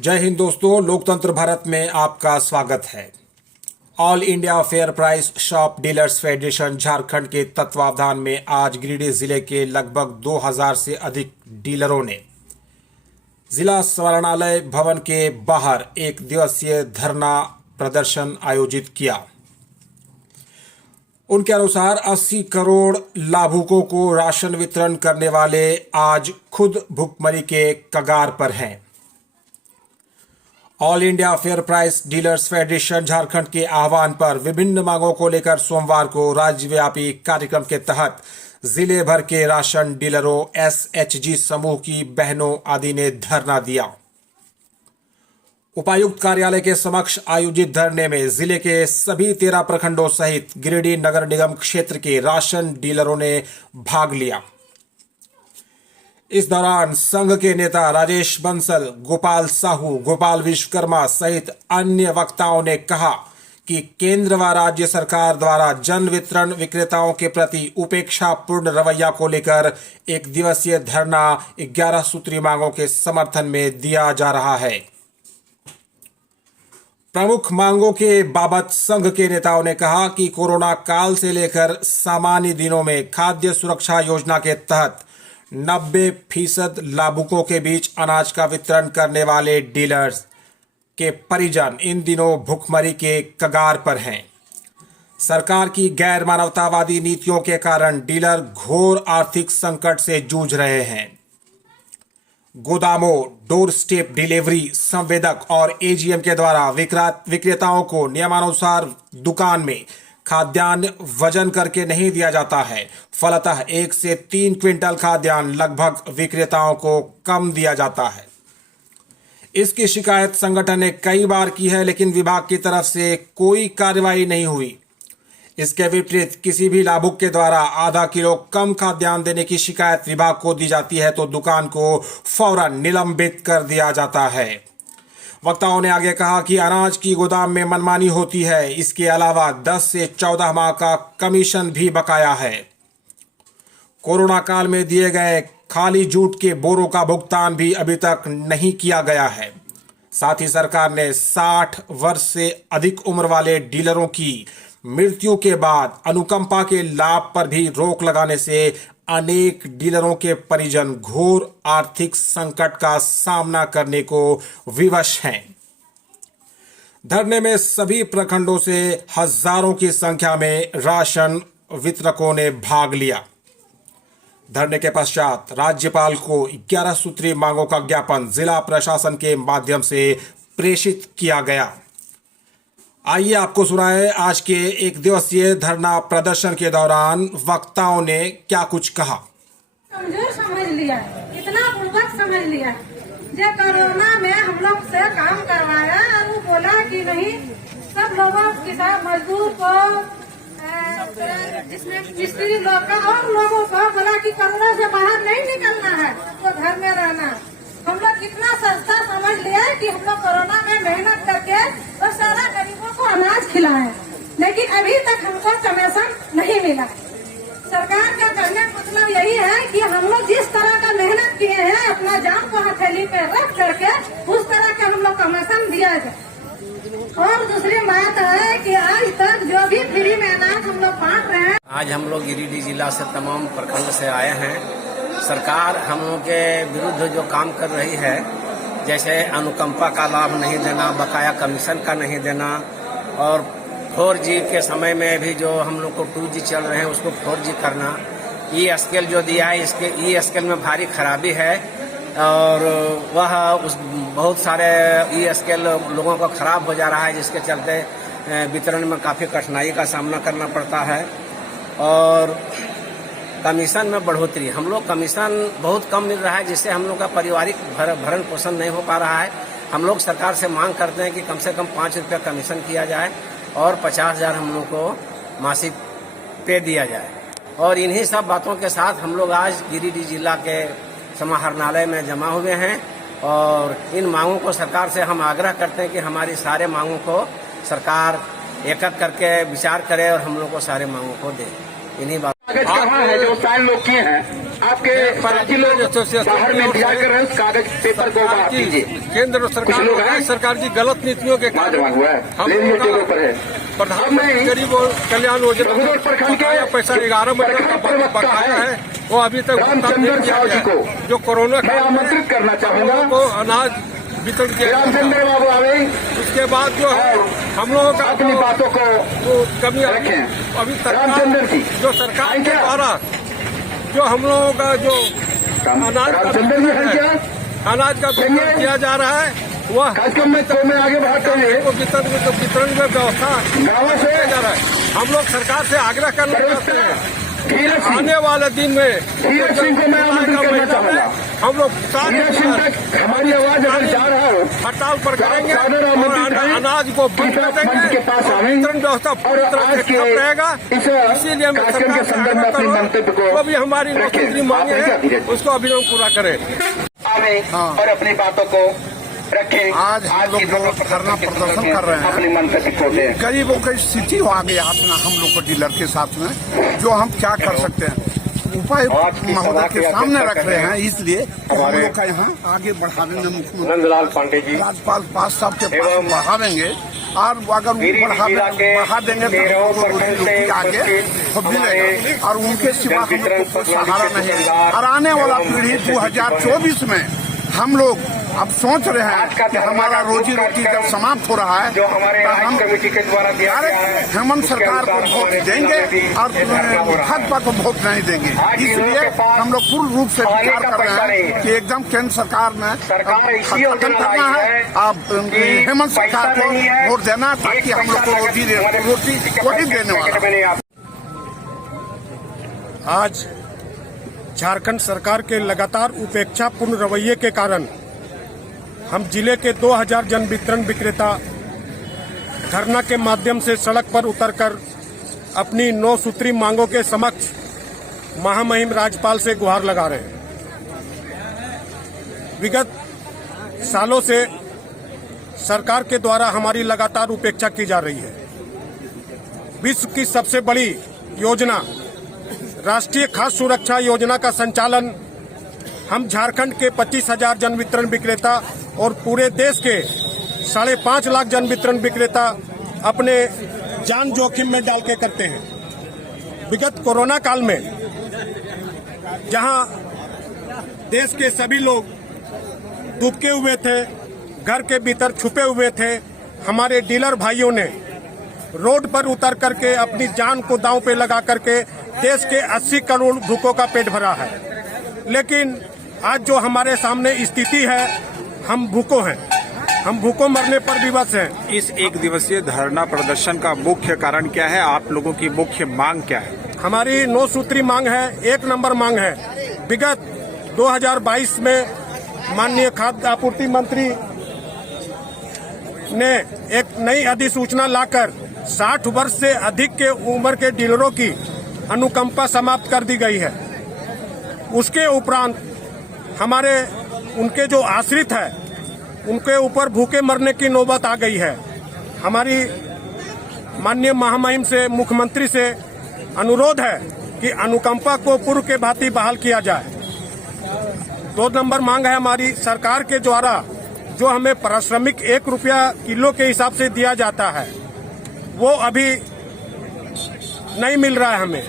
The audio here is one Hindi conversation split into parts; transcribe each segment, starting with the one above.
जय हिंद दोस्तों, लोकतंत्र भारत में आपका स्वागत है। All India fair price shop dealers federation Jharkhand के तत्वावधान में आज गिरिडीह जिले के लगभग 2000 से अधिक डीलरों ने जिला समाहरणालय भवन के बाहर एक दिवसीय धरना प्रदर्शन आयोजित किया। उनके अनुसार 80 करोड़ लाभुकों को राशन वितरण करने वाले आज खुद भुखमरी के कगार पर हैं। All India fair price dealers federation Jharkhand के आह्वान पर विभिन्न मांगों को लेकर सोमवार को राज्यव्यापी कार्यक्रम के तहत जिले भर के राशन डीलरों, एसएचजी समूह की बहनों आदि ने धरना दिया। उपायुक्त कार्यालय के समक्ष आयोजित धरने में जिले के सभी 13 प्रखंडों सहित गिरिडीह नगर निगम क्षेत्र के राशन डीलरों ने भाग लिया। इस दौरान संघ के नेता राजेश बंसल, गोपाल साहू, गोपाल विश्वकर्मा सहित अन्य वक्ताओं ने कहा कि केंद्र व राज्य सरकार द्वारा जन वितरण विक्रेताओं के प्रति उपेक्षापूर्ण रवैया को लेकर एक दिवसीय धरना 11 सूत्री मांगों के समर्थन में दिया जा रहा है। प्रमुख मांगों के बाबत संघ के नेताओं ने कहा कि कोरोना काल से लेकर सामान्य दिनों में खाद्य सुरक्षा योजना के तहत 90% लाभुकों के बीच अनाज का वितरण करने वाले डीलर्स के परिजन इन दिनों भुखमरी के कगार पर हैं। सरकार की गैर मानवतावादी नीतियों के कारण डीलर घोर आर्थिक संकट से जूझ रहे हैं। गोदामों, डोर स्टेप डिलीवरी संवेदक और एजीएम के द्वारा विक्रेताओं को नियमानुसार दुकान में खाद्यान्न वजन करके नहीं दिया जाता है। फलतः 1 से 3 क्विंटल खाद्यान्न लगभग विक्रेताओं को कम दिया जाता है। इसकी शिकायत संगठन ने कई बार की है, लेकिन विभाग की तरफ से कोई कार्रवाई नहीं हुई। इसके विपरीत किसी भी लाभुक के द्वारा आधा किलो कम खाद्यान्न देने की शिकायत विभाग को दी जाती है तो दुकान को फौरन निलंबित कर दिया जाता है। वक्ताओं ने आगे कहा कि अनाज की गोदाम में मनमानी होती है। इसके अलावा 10 से 14 माह का कमीशन भी बकाया है। कोरोना काल में दिए गए खाली जूट के बोरों का भुगतान भी अभी तक नहीं किया गया है। साथ ही सरकार ने 60 वर्ष से अधिक उम्र वाले डीलरों की मृत्यु के बाद अनुकंपा के लाभ पर भी रोक लगाने से अनेक डीलरों के परिजन घोर आर्थिक संकट का सामना करने को विवश हैं। धरने में सभी प्रखंडों से हजारों की संख्या में राशन वितरकों ने भाग लिया। धरने के पश्चात राज्यपाल को 11 सूत्री मांगों का ज्ञापन जिला प्रशासन के माध्यम से प्रेषित किया गया। आइए आपको सुनाए आज के एक दिवसीय धरना प्रदर्शन के दौरान वक्ताओं ने क्या कुछ कहा। कमजोर समझ लिया, इतना बुर्बक समझ लिया। जो कोरोना में हम लोग से काम करवाया और वो बोला कि नहीं, सब लोगों किसान मजदूर को, जिसमें मिस्त्री लोग का और लोगों को बोला कि कोरोना से बाहर नहीं निकलना है तो घर में रहना। हम लोग कितना सस्ता समझ लिया कि हम लोग कोरोना में मेहनत करके और सारा गरीबों को अनाज खिलाए, लेकिन अभी तक हमको कमीशन नहीं मिला। सरकार का कहने का मतलब यही है कि हम लोग जिस तरह का मेहनत किए हैं अपना जान को हथेली पे रख करके उस तरह का हम लोग कमीशन दिया जाए। और दूसरी बात है कि आज तक जो भी फ्री में अनाज हम लोग बांट रहे हैं। आज हम लोग गिरिडीह जिला से तमाम प्रखंड से आए हैं। सरकार हम लोग के विरुद्ध जो काम कर रही है, जैसे अनुकंपा का लाभ नहीं देना, बकाया कमीशन का नहीं देना, और 4G के समय में भी जो हम लोग को 2G चल रहे हैं उसको 4G करना, ई स्केल जो दिया है इसके ई स्केल में भारी खराबी है और वह उस बहुत सारे ई स्केल लोगों का खराब हो जा रहा है, जिसके चलते वितरण में काफ़ी कठिनाई का सामना करना पड़ता है। और कमीशन में बढ़ोतरी, हम लोग कमीशन बहुत कम मिल रहा है, जिससे हम लोग का पारिवारिक भरण पोषण नहीं हो पा रहा है। हम लोग सरकार से मांग करते हैं कि कम से कम 5 रुपया कमीशन किया जाए और 50,000 हम लोग को मासिक पे दिया जाए। और इन्हीं सब बातों के साथ हम लोग आज गिरिडीह जिला के समाहरणालय में जमा हुए हैं और इन मांगों को सरकार से हम आग्रह करते हैं कि हमारी सारे मांगों को सरकार एकत्र करके विचार करे और हम लोग को सारे मांगों को दे। इन्हीं बात कहाँ है जो साइन लोग किए हैं आपके साथी लोग बाहर में इंतजार कर रहे हैं, उस कागज पेपर को बाहर कीजिए। केंद्र सरकार लोग हैं? सरकार की गलत नीतियों के कारण हुआ है, हम ले लीजिए टेबल पर है। प्रधानमंत्री गरीब कल्याण योजना का पैसा 11 महीने का बकाया है, वो अभी तक भुगतान नहीं किया गया। जो कोरोना मैं आमंत्रित करना चाहूंगा को अनाज वितरण किया रामचंद्र बाबू आवे, उसके बाद जो है हम लोगों का अपनी बातों को कमी रखें। अभी रामचंद्र जी जो सरकार के द्वारा जो हम लोगों का जो अनाज का वितरण किया जा रहा है वह कार्यक्रम में तो मैं आगे बढ़ाते हुए वितरण में व्यवस्था गाँव से किया जा रहा है। हम लोग सरकार से आग्रह करना चाहते हैं धीरज सिंह आने वाले दिन में को मैं आमंत्रित करना चाहूंगा। हम लोग धीरज सिंह तक हमारी आवाज अगर जा रहा हो हड़ताल पर करेंगे सादर आमंत्रित और हैं अनाज को बंद कर देंगे के पास आवे वितरण व्यवस्था और पूरी तरह आज से के ठप रहेगा। इस इसीलिए हम कार्यक्रम के सरकार से संदर्भ में आग्रह अपने करो, मंतव्य को जो भी हमारी रखें। नौकरी मांगे आप क्या हैं धीरज? उसको अभिनव पूरा करें। आवे और अपनी बातों को रखें। आज हम लोग जो धरना प्रदर्शन कर रहे हैं अपने मंतव्य को दें। गरीबों की स्थिति आ गई अपना हम लोग को डीलर के साथ में, जो हम क्या कर सकते हैं उपाय महोदय के सामने रख रहे हैं, इसलिए हम लोग का यहाँ आगे बढ़ाने में मुख्यमंत्री नंदलाल पांडे जी राज्यपाल पास साहब के पास बढ़ावेंगे और अगर वो बढ़ा देंगे तो हमको रोजी रोटी आगे मिलेगा और उनके सिवा हम लोग को कोई सहारा नहीं है। और आने वाला पीढ़ी 2024 में हम लोग अब सोच रहे हैं कि हमारा रोजी रोटी जब समाप्त हो रहा है जो हमारे तो हम कमेटी के द्वारा दिया गया है, हेमंत सरकार को वोट देंगे और भाजपा को वोट नहीं देंगे। इसलिए हम लोग पूर्ण रूप से विचार कर रहे हैं कि एकदम केंद्र सरकार में खत्म करना है। अब हेमंत सरकार को वोट देना ताकि हम लोग को रोटी वही देने वाला। आज झारखंड सरकार के लगातार उपेक्षापूर्ण रवैये के कारण हम जिले के 2000 जन वितरण विक्रेता धरना के माध्यम से सड़क पर उतरकर अपनी 9 सूत्री मांगों के समक्ष महामहिम राज्यपाल से गुहार लगा रहे हैं। विगत सालों से सरकार के द्वारा हमारी लगातार उपेक्षा की जा रही है। विश्व की सबसे बड़ी योजना राष्ट्रीय खाद्य सुरक्षा योजना का संचालन हम झारखंड के 25,000 जन वितरण विक्रेता और पूरे देश के 5.5 लाख जन वितरण विक्रेता अपने जान जोखिम में डाल के करते हैं। विगत कोरोना काल में जहां देश के सभी लोग दुबके हुए थे, घर के भीतर छुपे हुए थे, हमारे डीलर भाइयों ने रोड पर उतर करके अपनी जान को दांव पे लगा करके देश के 80 करोड़ भूखों का पेट भरा है। लेकिन आज जो हमारे सामने स्थिति है, हम भूखों हैं, हम भूखों मरने पर विवश हैं। इस एक दिवसीय धरना प्रदर्शन का मुख्य कारण क्या है? आप लोगों की मुख्य मांग क्या है? हमारी 9 सूत्री मांग है। 1 नंबर मांग है, विगत 2022 में माननीय खाद्य आपूर्ति मंत्री ने एक नई अधिसूचना लाकर 60 वर्ष से अधिक के उम्र के डीलरों की अनुकंपा समाप्त कर दी गई है। उसके उपरांत हमारे उनके जो आश्रित है उनके ऊपर भूखे मरने की नौबत आ गई है। हमारी माननीय महामहिम से, मुख्यमंत्री से अनुरोध है कि अनुकंपा को पूर्व के भांति बहाल किया जाए। 2 नंबर मांग है हमारी, सरकार के द्वारा जो हमें पारिश्रमिक 1 रुपया किलो के हिसाब से दिया जाता है वो अभी नहीं मिल रहा है हमें।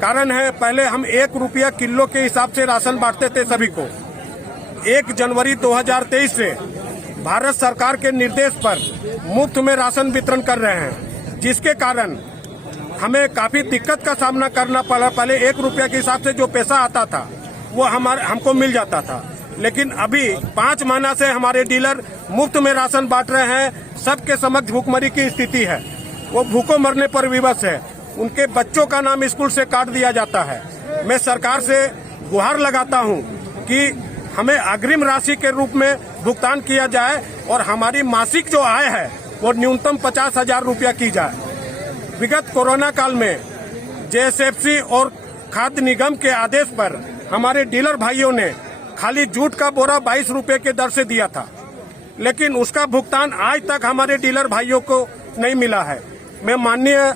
कारण है, पहले हम 1 रुपया किलो के हिसाब से राशन बांटते थे सभी को। 1 जनवरी 2023 से भारत सरकार के निर्देश पर मुफ्त में राशन वितरण कर रहे हैं, जिसके कारण हमें काफी दिक्कत का सामना करना पड़ा। पहले 1 रुपया के हिसाब से जो पैसा आता था वो हमको मिल जाता था, लेकिन अभी 5 महीना से हमारे डीलर मुफ्त में राशन बांट रहे हैं। सबके समक्ष भूखमरी की स्थिति है, वो भूखों मरने पर विवश है। उनके बच्चों का नाम स्कूल से काट दिया जाता है। मैं सरकार से गुहार लगाता हूं कि हमें अग्रिम राशि के रूप में भुगतान किया जाए और हमारी मासिक जो आय है वो न्यूनतम 50,000 रुपया की जाए। विगत कोरोना काल में जेएसएफसी और खाद्य निगम के आदेश पर हमारे डीलर भाइयों ने खाली जूट का बोरा 22 रुपये के दर से दिया था, लेकिन उसका भुगतान आज तक हमारे डीलर भाइयों को नहीं मिला है। मैं माननीय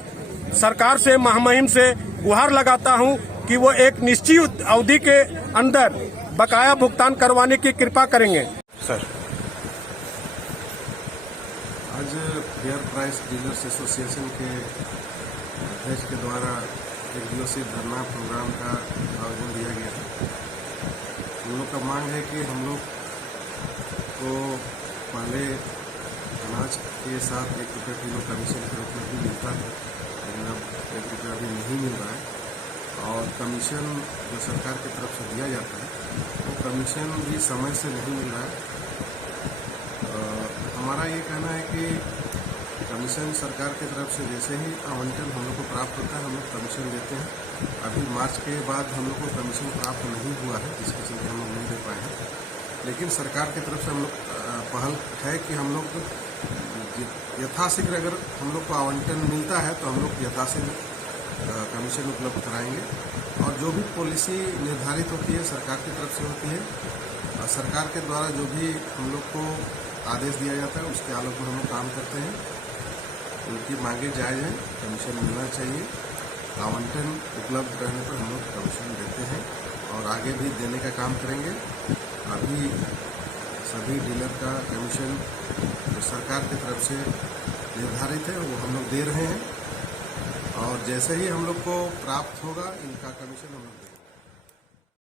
सरकार से, महामहिम से गुहार लगाता हूं कि वो एक निश्चित अवधि के अंदर बकाया भुगतान करवाने की कृपा करेंगे। सर, आज फेयर प्राइस डीलर्स एसोसिएशन के अध्यक्ष के द्वारा एक दिवसीय धरना प्रोग्राम का आयोजन दिया गया है। हम लोग का मांग है कि हम लोग को पहले अनाज के साथ 1 रुपये किलो कमीशन के रूप में भी मिलता है, लेकिन अब 1 रुपया भी नहीं मिल रहा है। और कमीशन जो सरकार की तरफ से दिया जाता है वो कमीशन भी समय से नहीं मिल रहा है। हमारा ये कहना है कि कमीशन सरकार की तरफ से जैसे ही आवंटन हम लोग को प्राप्त होता है हम लोग कमीशन देते हैं। अभी मार्च के बाद हम लोग को कमीशन प्राप्त नहीं हुआ है, जिसके चलते हम लोग नहीं दे पाए हैं। लेकिन सरकार की तरफ से हम लोग पहल है कि हम लोग यथाशीघ्र अगर हम लोग को आवंटन मिलता है तो हम लोग यथाशीघ्र कमीशन उपलब्ध कराएंगे। और जो भी पॉलिसी निर्धारित होती है सरकार की तरफ से होती है, सरकार के द्वारा जो भी हम लोग को आदेश दिया जाता है उसके आलोक में हम लोग काम करते हैं। उनकी मांगे जायज हैं, कमीशन मिलना चाहिए। आवंटन उपलब्ध रहने पर हम लोग कमीशन देते हैं और आगे भी देने का काम करेंगे। अभी सभी डीलर का कमीशन जो सरकार की तरफ से निर्धारित है वो हम लोग दे रहे हैं और जैसे ही हम लोग को प्राप्त होगा इनका कमीशन हम लोग देंगे।